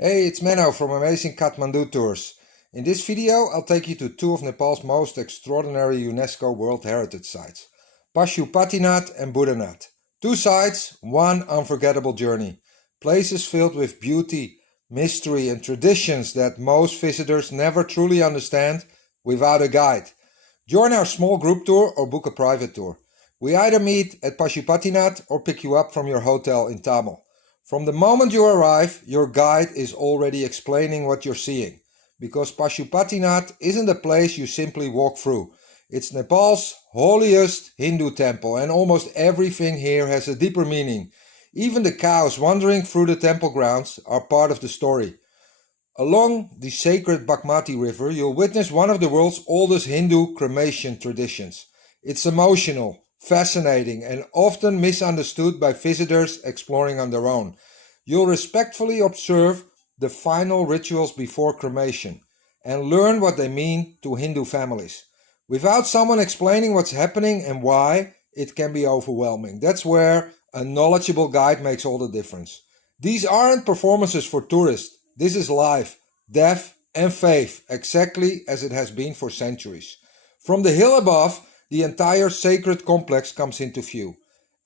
Hey, it's Menno from Amazing Kathmandu Tours. In this video, I'll take you to two of Nepal's most extraordinary UNESCO World Heritage Sites, Pashupatinath and Boudhanath. Two sites, one unforgettable journey. Places filled with beauty, mystery and traditions that most visitors never truly understand without a guide. Join our small group tour or book a private tour. We either meet at Pashupatinath or pick you up from your hotel in Tamil. From the moment you arrive, your guide is already explaining what you're seeing, because Pashupatinath isn't a place you simply walk through. It's Nepal's holiest Hindu temple, and almost everything here has a deeper meaning. Even the cows wandering through the temple grounds are part of the story. Along the sacred Bagmati River, you'll witness one of the world's oldest Hindu cremation traditions. It's emotional, fascinating and often misunderstood by visitors exploring on their own. You'll respectfully observe the final rituals before cremation and learn what they mean to Hindu families. Without someone explaining what's happening and why, it can be overwhelming. That's where a knowledgeable guide makes all the difference. These aren't performances for tourists. This is life, death and faith, exactly as it has been for centuries. From the hill above, the entire sacred complex comes into view.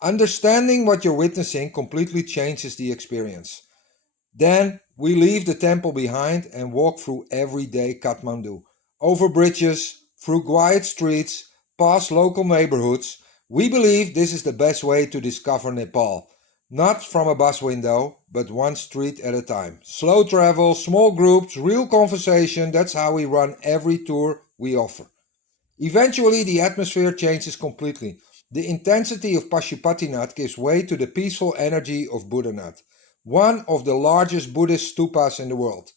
Understanding what you're witnessing completely changes the experience. Then we leave the temple behind and walk through everyday Kathmandu. Over bridges, through quiet streets, past local neighborhoods. We believe this is the best way to discover Nepal. Not from a bus window, but one street at a time. Slow travel, small groups, real conversation. That's how we run every tour we offer. Eventually, the atmosphere changes completely. The intensity of Pashupatinath gives way to the peaceful energy of Boudhanath, one of the largest Buddhist stupas in the world.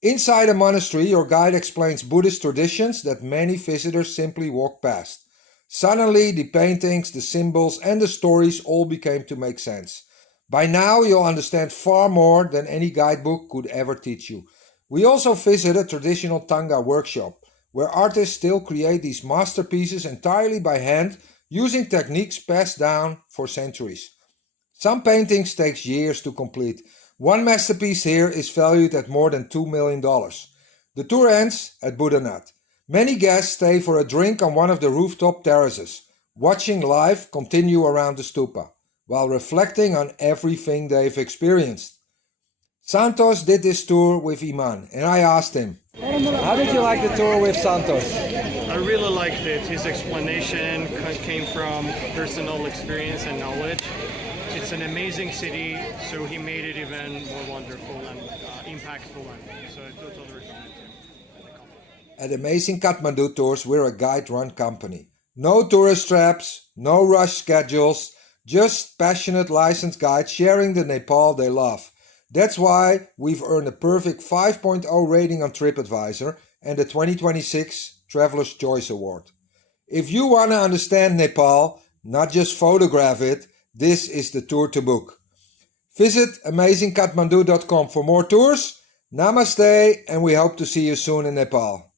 Inside a monastery, your guide explains Buddhist traditions that many visitors simply walk past. Suddenly, the paintings, the symbols and the stories all became to make sense. By now, you'll understand far more than any guidebook could ever teach you. We also visit a traditional Thangka workshop, where artists still create these masterpieces entirely by hand using techniques passed down for centuries. Some paintings take years to complete. One masterpiece here is valued at more than $2 million. The tour ends at Boudhanath. Many guests stay for a drink on one of the rooftop terraces, watching life continue around the stupa, while reflecting on everything they've experienced. Santos did this tour with Iman, and I asked him, how did you like the tour with Santos? I really liked it. His explanation came from personal experience and knowledge. It's an amazing city, so he made it even more wonderful and impactful. So I totally recommend it. At Amazing Kathmandu Tours, we're a guide-run company. No tourist traps, no rush schedules, just passionate licensed guides sharing the Nepal they love. That's why we've earned a perfect 5.0 rating on TripAdvisor and the 2026 Traveler's Choice Award. If you want to understand Nepal, not just photograph it, this is the tour to book. Visit amazingkathmandu.com for more tours. Namaste, and we hope to see you soon in Nepal.